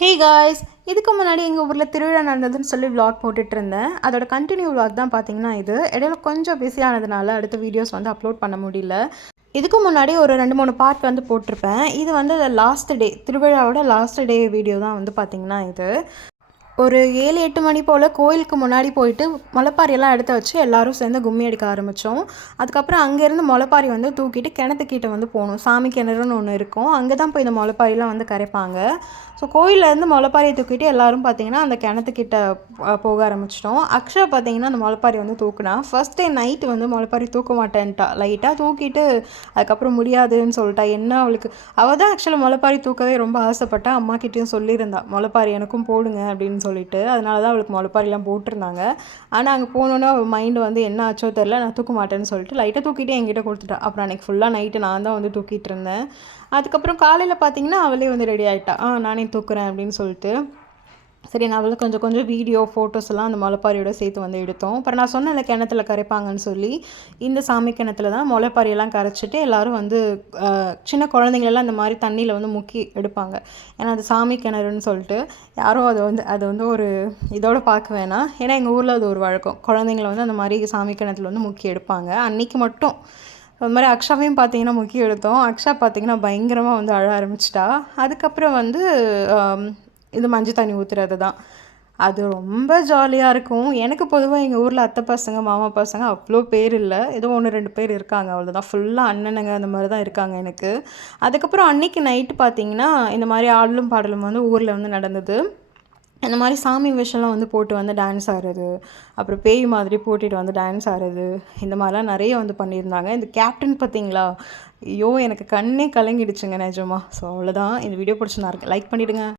Hey guys, இதுக்கு முன்னாடி எங்கள் ஊரில் திருவிழா நடந்ததுன்னு சொல்லி விளாக் போட்டுட்டு இருந்தேன். அதோட கண்டினியூ விளாக் தான் பார்த்தீங்கன்னா இது. இடையில கொஞ்சம் பிஸியானதுனால அடுத்த வீடியோஸ் வந்து அப்லோட் பண்ண முடியல. இதுக்கு முன்னாடி ஒரு 2-3 பார்ட் வந்து போட்டிருப்பேன். இது வந்து லாஸ்ட் டே, திருவிழாவோட லாஸ்ட் டே வீடியோ தான் வந்து பார்த்திங்கன்னா இது. ஒரு 7-8 மணி போல் கோயிலுக்கு முன்னாடி போயிட்டு முளைப்பாரியெல்லாம் எடுத்து வச்சு எல்லோரும் சேர்ந்து கும்மி அடிக்க ஆரம்பித்தோம். அதுக்கப்புறம் அங்கேருந்து முளைப்பாரி வந்து தூக்கிட்டு கிணத்துக்கிட்ட வந்து போகணும். சாமி கிணறுன்னு ஒன்று இருக்கும், அங்கே தான் போய் இந்த முளைப்பாரியெல்லாம் வந்து கரைப்பாங்க. ஸோ கோயிலேருந்து முளைப்பாரியை தூக்கிட்டு எல்லோரும் பார்த்திங்கன்னா அந்த கிணத்துக்கிட்ட போக ஆரம்பிச்சிட்டோம். அக்ஷா பார்த்திங்கன்னா அந்த முளைப்பாரி வந்து தூக்குனா. ஃபர்ஸ்ட் டே நைட்டு வந்து முளைப்பாரி தூக்க மாட்டேன்ட்டா. லைட்டாக தூக்கிட்டு அதுக்கப்புறம் முடியாதுன்னு சொல்லிட்டா. என்ன அவளுக்கு அவள் தான் ஆக்சுவலாக முளைப்பாரி தூக்கவே ரொம்ப ஆசைப்பட்டா. அம்மாக்கிட்டேயும் சொல்லியிருந்தா முளைப்பாரி எனக்கும் போடுங்க அப்படின்னு சொல்லிட்டு. அதனால தான் அவளுக்கு முளைப்பாரிலாம் போட்டிருந்தாங்க. ஆனால் அங்கே போனோன்னே அவள் மைண்டு வந்து என்ன ஆச்சோ தெரில, நான் தூக்க மாட்டேன்னு சொல்லிட்டு லைட்டாக தூக்கிட்டே என்கிட்ட கொடுத்துட்டா. அப்புறம் அன்றைக்கி ஃபுல்லாக நைட்டு நான் தான் வந்து தூக்கிட்டு இருந்தேன். அதுக்கப்புறம் காலையில் பார்த்திங்கன்னா அவளே வந்து ரெடி ஆகிட்டா. நானே தூக்குறேன் அப்படின்னு சொல்லிட்டு. சரி, நான் அவளுக்கு கொஞ்சம் கொஞ்சம் வீடியோ ஃபோட்டோஸ் எல்லாம் அந்த முளைப்பாரியோட சேர்த்து வந்து எடுத்தோம். அப்புறம் நான் சொன்னேன்ல கிணத்துல கரைப்பாங்கன்னு சொல்லி, இந்த சாமி கிணத்துல தான் முளைப்பாரியெல்லாம் கரைச்சிட்டு எல்லோரும் வந்து சின்ன குழந்தைங்களெல்லாம் இந்த மாதிரி தண்ணியில் வந்து முக்கி எடுப்பாங்க. ஏன்னா அது சாமி கிணறுன்னு சொல்லிட்டு யாரும் அதை வந்து ஒரு இதோட பார்க்க வேணாம். ஏன்னா எங்கள் ஊரில் அது ஒரு வழக்கம். குழந்தைங்கள வந்து அந்த மாதிரி சாமி கிணத்துல வந்து முக்கி எடுப்பாங்க. அன்றைக்கி மட்டும் அது மாதிரி அக்ஷாவையும் பார்த்தீங்கன்னா முக்கி எடுத்தோம். அக்ஷா பார்த்திங்கன்னா பயங்கரமாக வந்து அழ ஆரம்பிச்சிட்டா. அதுக்கப்புறம் வந்து இது மஞ்சள் தண்ணி ஊற்றுறது தான். அது ரொம்ப ஜாலியாக இருக்கும். எனக்கு பொதுவாக எங்கள் ஊரில் அத்தை பசங்க மாமா பசங்க அவ்வளோ பேர் இல்லை, ஏதோ 1-2 பேர் இருக்காங்க, அவ்வளோதான். ஃபுல்லாக அண்ணனுங்க அந்த மாதிரி தான் இருக்காங்க எனக்கு. அதுக்கப்புறம் அன்றைக்கி நைட்டு பார்த்திங்கன்னா இந்த மாதிரி ஆடலும் பாடலும் வந்து ஊரில் வந்து நடந்தது. இந்த மாதிரி சாமி வேஷம்லாம் வந்து போட்டு வந்து டான்ஸ் ஆடுறது, அப்புறம் பேய் மாதிரி போட்டுட்டு வந்து டான்ஸ் ஆடுறது, இந்த மாதிரிலாம் நிறைய வந்து பண்ணியிருந்தாங்க. இந்த கேப்டன் பார்த்திங்களா, ஐயோ எனக்கு கண்ணே கலங்கிடுச்சுங்க நிஜமா. ஸோ அவ்வளோதான். இந்த வீடியோ பிடிச்சி லைக் பண்ணிவிடுங்க.